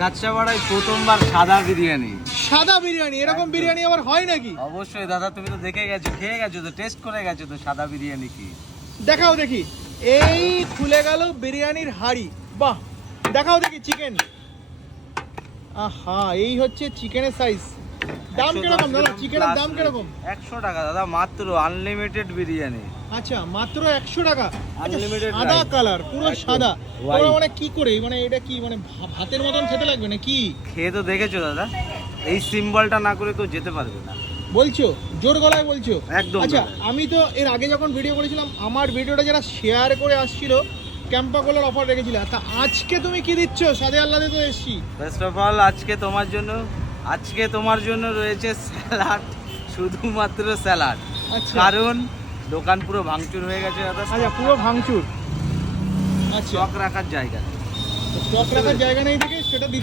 কাঁচরাপাড়ায় প্রথমবার সাদা বিরিয়ানি। সাদা বিরিয়ানি, এরকম বিরিয়ানি আবার হয় নাকি? অবশ্যই দাদা, তুমি তো দেখে গেছো, খেয়ে গেছো তো, টেস্ট করে গেছো তো সাদা বিরিয়ানি কি। দেখাও দেখি। এই খুলে গেল বিরিয়ানির হাড়ি, বাহ। দেখাও দেখি চিকেন। আহা, এই হচ্ছে চিকেনের সাইজ। দাম কিরকম দাদা? চিকেনের দাম কিরকম? 100 টাকা দাদা, মাত্র আনলিমিটেড বিরিয়ানি। আচ্ছা, মাত্র 100 টাকা। আচ্ছা, Unlimited সাদা rice। কালার, পুরো একদম। সাদা। White। ওরা মানে কি করে, মানে এটা কি মানে ভাতের মতন খেতে লাগবে না কি? খেয়ে তো দেখেছো দাদা, এই সিম্বলটা না করে কেউ যেতে পারবে না। বলছো, জোর গলায় বলছো? একদম আচ্ছা, দাদা। আমি তো এর আগে যখন ভিডিও করেছিলাম, আমার ভিডিওটা যারা শেয়ার করে আসছিল ক্যাম্পাকোলার অফার রেখেছিল। তা আজকে তুমি কি দিচ্ছ? সাদে আল্লাদে তো এসছি। ফার্স্ট অফ অল আজকে তোমার জন্য রয়েছে স্যালাড, শুধুমাত্র স্যালাড। আচ্ছা কারণ দোকান পুরো ভাঙচুর হয়ে গেছে দাদা। আচ্ছা, পুরো ভাঙচুর। আচ্ছা, স্টক রাখার জায়গা নেই। স্টক রাখার জায়গা নেই দেখে সেটা